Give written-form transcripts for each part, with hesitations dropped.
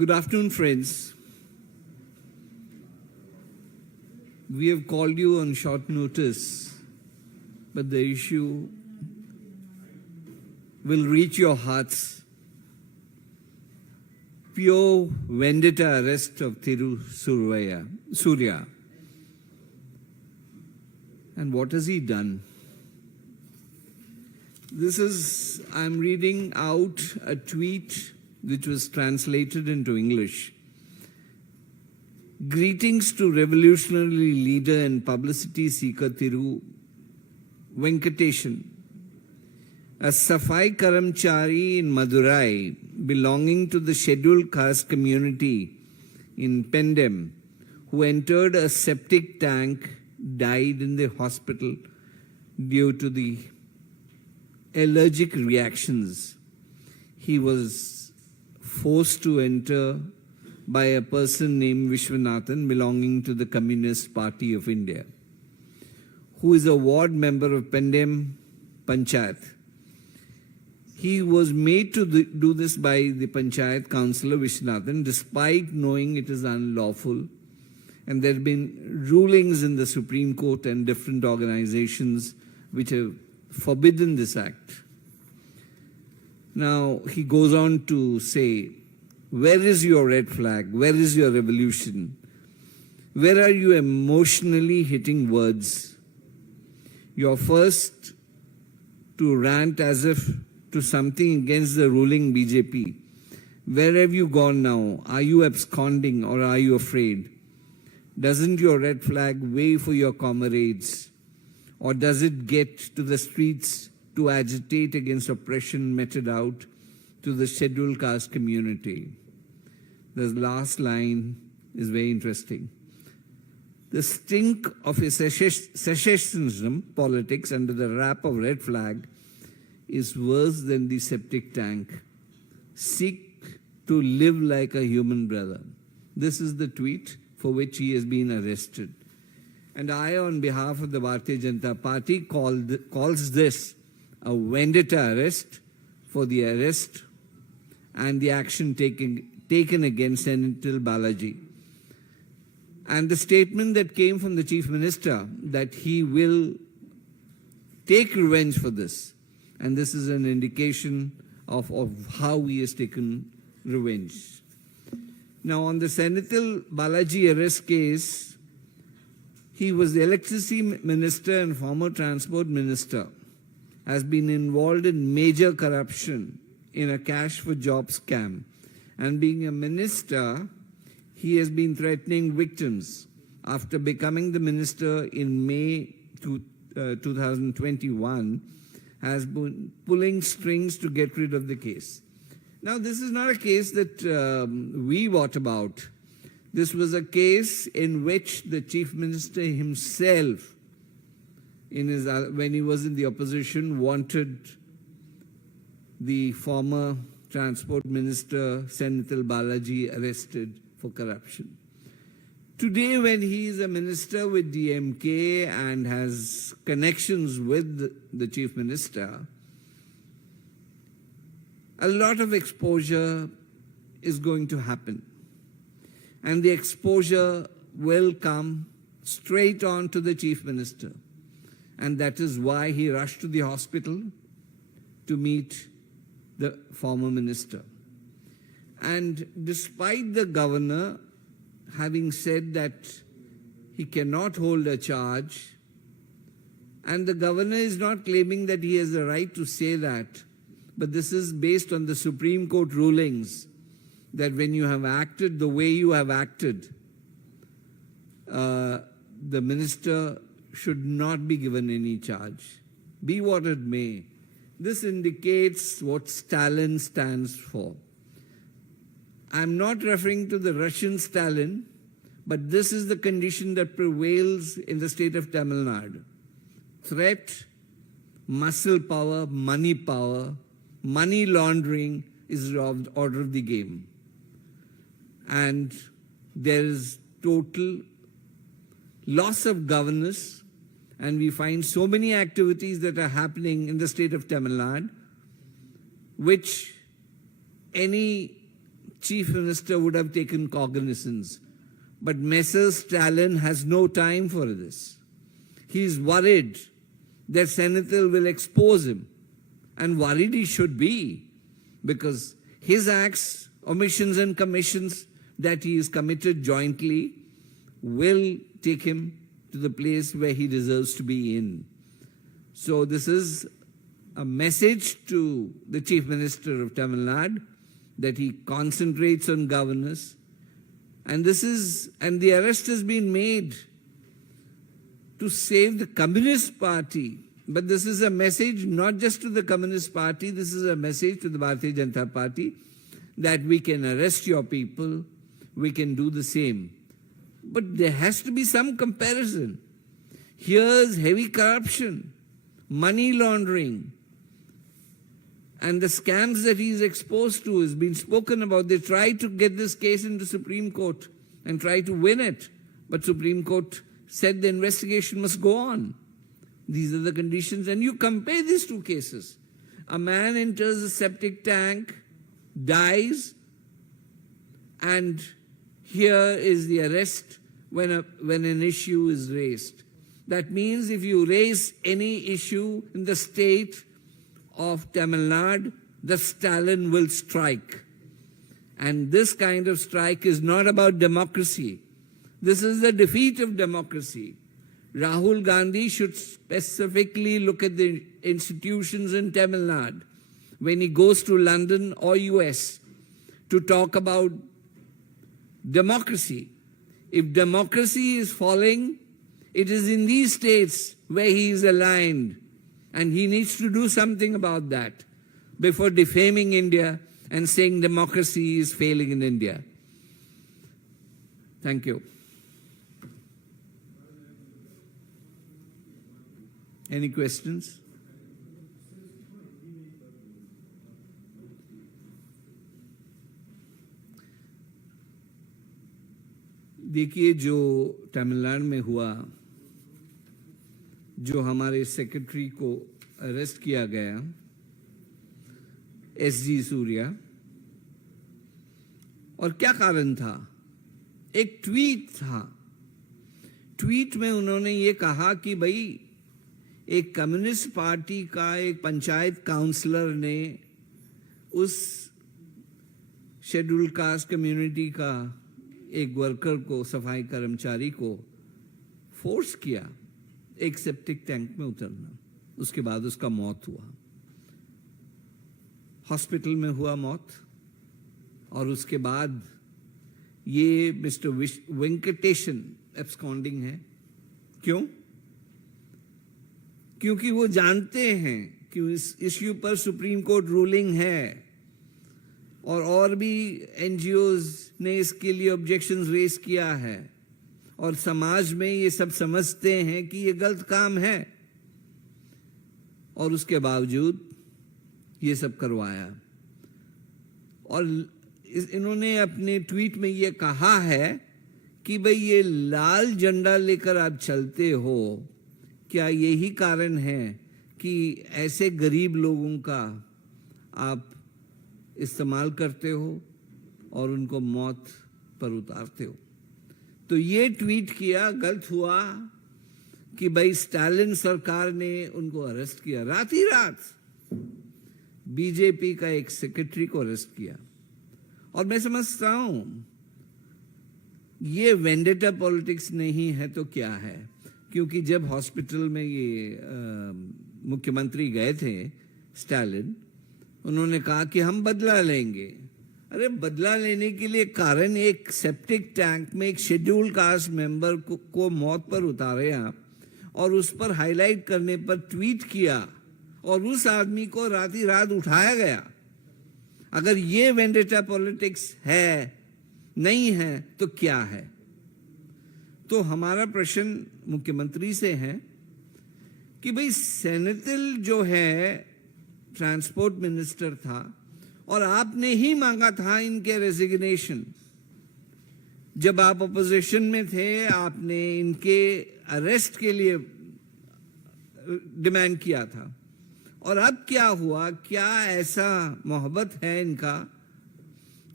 Good afternoon, friends. We have called you on short notice, but the issue will reach your hearts. Pure vendetta arrest of Thiru Surya. And what has he done? I'm reading out a tweet which was translated into English. Greetings to revolutionary leader and publicity seeker Thiru Venkateshan, a Safai Karamchari in Madurai belonging to the scheduled caste community in Pendem, who entered a septic tank, died in the hospital due to the allergic reactions. He was forced to enter by a person named Vishwanathan belonging to the Communist Party of India, who is a ward member of Pendem Panchayat. He was made to do this by the Panchayat councillor Vishwanathan despite knowing it is unlawful, and there have been rulings in the Supreme Court and different organizations which have forbidden this act. Now, he goes on to say, where is your red flag? Where is your revolution? Where are you emotionally hitting words? You're first to rant as if to something against the ruling BJP. Where have you gone now? Are you absconding or are you afraid? Doesn't your red flag weigh for your comrades? Or does it get to the streets to agitate against oppression meted out to the scheduled caste community? The last line is very interesting. The stink of a secessionism politics under the wrap of red flag is worse than the septic tank. Seek to live like a human brother. This is the tweet for which he has been arrested. And I, on behalf of the Bharatiya Janata Party, calls this a vendetta arrest for the arrest and the action taken against Senator Balaji. And the statement that came from the Chief Minister that he will take revenge for this. And this is an indication of how he has taken revenge. Now, on the Senator Balaji arrest case, he was the electricity minister and former transport minister, has been involved in major corruption in a cash for jobs scam. And being a minister, he has been threatening victims. After becoming the minister in May 2021, has been pulling strings to get rid of the case. Now, this is not a case that we wrote about. This was a case in which the Chief Minister himself, when he was in the opposition, wanted the former Transport Minister, Senator Balaji, arrested for corruption. Today, when he is a minister with DMK and has connections with the Chief Minister, a lot of exposure is going to happen. And the exposure will come straight on to the Chief Minister. And that is why he rushed to the hospital to meet the former minister. And despite the governor having said that he cannot hold a charge, and the governor is not claiming that he has the right to say that, but this is based on the Supreme Court rulings that when you have acted the way you have acted, the minister should not be given any charge, be what it may. This indicates what Stalin stands for. I'm not referring to the Russian Stalin, but this is the condition that prevails in the state of Tamil Nadu. Threat, muscle power, money laundering is the order of the game. And there is total loss of governance, and we find so many activities that are happening in the state of Tamil Nadu, which any Chief Minister would have taken cognizance. But Messrs. Stalin has no time for this. He is worried that Senathil will expose him. And worried he should be, because his acts, omissions and commissions that he is committed jointly will take him to the place where he deserves to be in. So this is a message to the Chief Minister of Tamil Nadu that he concentrates on governance. And the arrest has been made to save the Communist Party. But this is a message not just to the Communist Party, this is a message to the Bharatiya Janata Party that we can arrest your people, we can do the same. But there has to be some comparison. Here's heavy corruption, money laundering, and the scams that he is exposed to has been spoken about. They tried to get this case into Supreme Court and try to win it. But Supreme Court said the investigation must go on. These are the conditions. And you compare these two cases. A man enters a septic tank, dies, and here is the arrest when an issue is raised. That means if you raise any issue in the state of Tamil Nadu, the Stalin will strike. And this kind of strike is not about democracy. This is the defeat of democracy. Rahul Gandhi should specifically look at the institutions in Tamil Nadu when he goes to London or US to talk about democracy. If democracy is falling, it is in these states where he is aligned, and he needs to do something about that before defaming India and saying democracy is failing in India. Thank you. Any questions? देखिए, जो तमिलनाडु में हुआ, जो हमारे secretary को arrest किया गया, SG Surya, और क्या कारण था? एक ट्वीट था। ट्वीट में उन्होंने ये कहा कि भाई एक कम्युनिस्ट पार्टी का एक पंचायत काउंसलर ने उस शेड्यूल्ड कास्ट कम्युनिटी का एक वर्कर को, सफाई कर्मचारी को फोर्स किया एक सेप्टिक टैंक में उतरना। उसके बाद उसका मौत हुआ, हॉस्पिटल में हुआ मौत। और उसके बाद ये मिस्टर वेंकटेशन एब्सकॉन्डिंग है। क्यों? क्योंकि वो जानते हैं कि इस इश्यू पर सुप्रीम कोर्ट रूलिंग है और भी एनजीओज ने इसके लिए ऑब्जेक्शंस रेज किया है, और समाज में ये सब समझते हैं कि ये गलत काम है, और उसके बावजूद ये सब करवाया। और इन्होंने अपने ट्वीट में ये कहा है कि भाई ये लाल झंडा लेकर आप चलते हो, क्या यही कारण है कि ऐसे गरीब लोगों का आप इस्तेमाल करते हो और उनको मौत पर उतारते हो? तो ये ट्वीट किया, गलत हुआ कि भाई स्टालिन सरकार ने उनको अरेस्ट किया, रात ही रात बीजेपी का एक सेक्रेटरी को अरेस्ट किया। और मैं समझता हूं ये वेंडेटा पॉलिटिक्स नहीं है तो क्या है? क्योंकि जब हॉस्पिटल में ये मुख्यमंत्री गए थे स्टालिन, उन्होंने कहा कि हम बदला लेंगे। अरे बदला लेने के लिए कारण एक सेप्टिक टैंक में एक शेड्यूल्ड कास्ट मेंबर को मौत पर उतारे आप, और उस पर हाईलाइट करने पर ट्वीट किया, और उस आदमी को रात ही रात उठाया गया। अगर ये वेंडेटा पॉलिटिक्स है, नहीं है, तो क्या है? तो हमारा प्रश्न मुख्यमंत्री से है कि भाई सेनेथिल जो है ट्रांसपोर्ट मिनिस्टर था, और आपने ही मांगा था इनके रेजिग्नेशन। जब आप अपोजिशन में थे, आपने इनके अरेस्ट के लिए डिमांड किया था। और अब क्या हुआ? क्या ऐसा मोहब्बत है इनका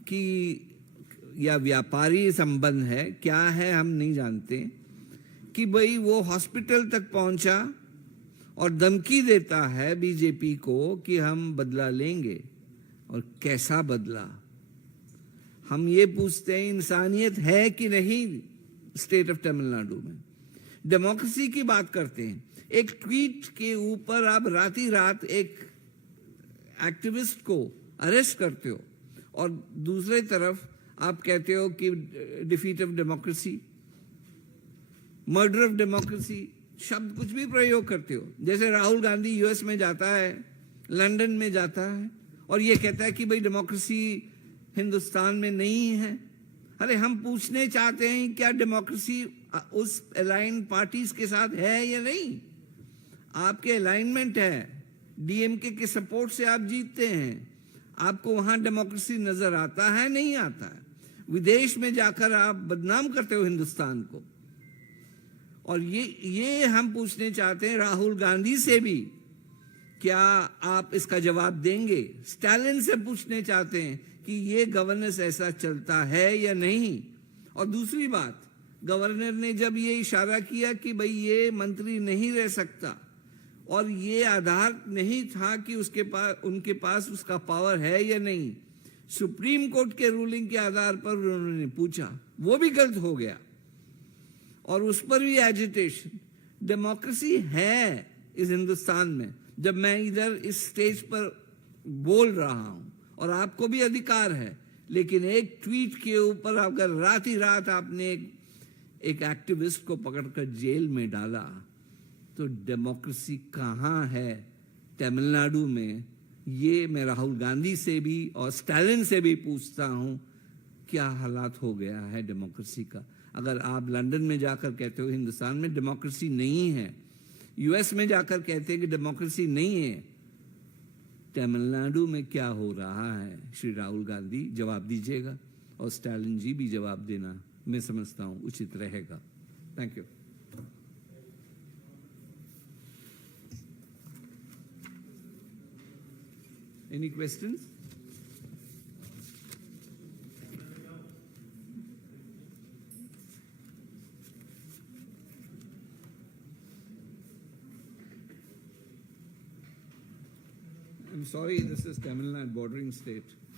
कि या व्यापारी संबंध है, क्या है हम नहीं जानते, कि भाई वो हॉस्पिटल तक पहुंचा और धमकी देता है बीजेपी को कि हम बदला लेंगे। और कैसा बदला? हम ये पूछते हैं इंसानियत है कि नहीं स्टेट ऑफ तमिलनाडु में? डेमोक्रेसी की बात करते हैं, एक ट्वीट के ऊपर आप राती रात एक एक्टिविस्ट को अरेस्ट करते हो और दूसरे तरफ आप कहते हो कि defeat of democracy, murder of democracy, शब्द कुछ भी प्रयोग करते हो। जैसे राहुल गांधी यूएस में जाता है, लंदन में जाता है और ये कहता है कि भाई डेमोक्रेसी हिंदुस्तान में नहीं है। अरे हम पूछने चाहते हैं क्या डेमोक्रेसी उस अलाइन पार्टीज के साथ है या नहीं? आपके अलाइनमेंट है, डीएमके के सपोर्ट से आप जीतते हैं, आपको वहां डेमोक्रेसी नजर आता है नहीं आता है? विदेश में जाकर आप बदनाम करते हो हिंदुस्तान को। और ये हम पूछने चाहते हैं राहुल गांधी से भी, क्या आप इसका जवाब देंगे? स्टालिन से पूछने चाहते हैं कि ये गवर्नेंस ऐसा चलता है या नहीं? और दूसरी बात, गवर्नर ने जब ये इशारा किया कि भाई ये मंत्री नहीं रह सकता और ये आधार नहीं था कि उनके पास उसका पावर है या नहीं, सुप्रीम कोर्ट के रूलिंग के आधार पर उन्होंने पूछा, वो भी गलत हो गया और उस पर भी एजिटेशन। डेमोक्रेसी है इस हिंदुस्तान में, जब मैं इधर इस स्टेज पर बोल रहा हूं और आपको भी अधिकार है, लेकिन एक ट्वीट के ऊपर अगर रात ही रात आपने एक एक्टिविस्ट को पकड़कर जेल में डाला, तो डेमोक्रेसी कहां है तमिलनाडु में? ये मैं राहुल गांधी से भी और स्टालिन से भी पूछता हूं, क्या हालात हो गया है डेमोक्रेसी का? अगर आप लंदन में जाकर कहते हो हिंदुस्तान में डेमोक्रेसी नहीं है, यूएस में जाकर कहते हैं कि डेमोक्रेसी नहीं है, तमिलनाडु में क्या हो रहा है? श्री राहुल गांधी जवाब दीजिएगा और स्टालिन जी भी जवाब देना, मैं समझता हूं उचित रहेगा। Thank you. Any questions? I'm sorry, this is Tamil Nadu bordering state.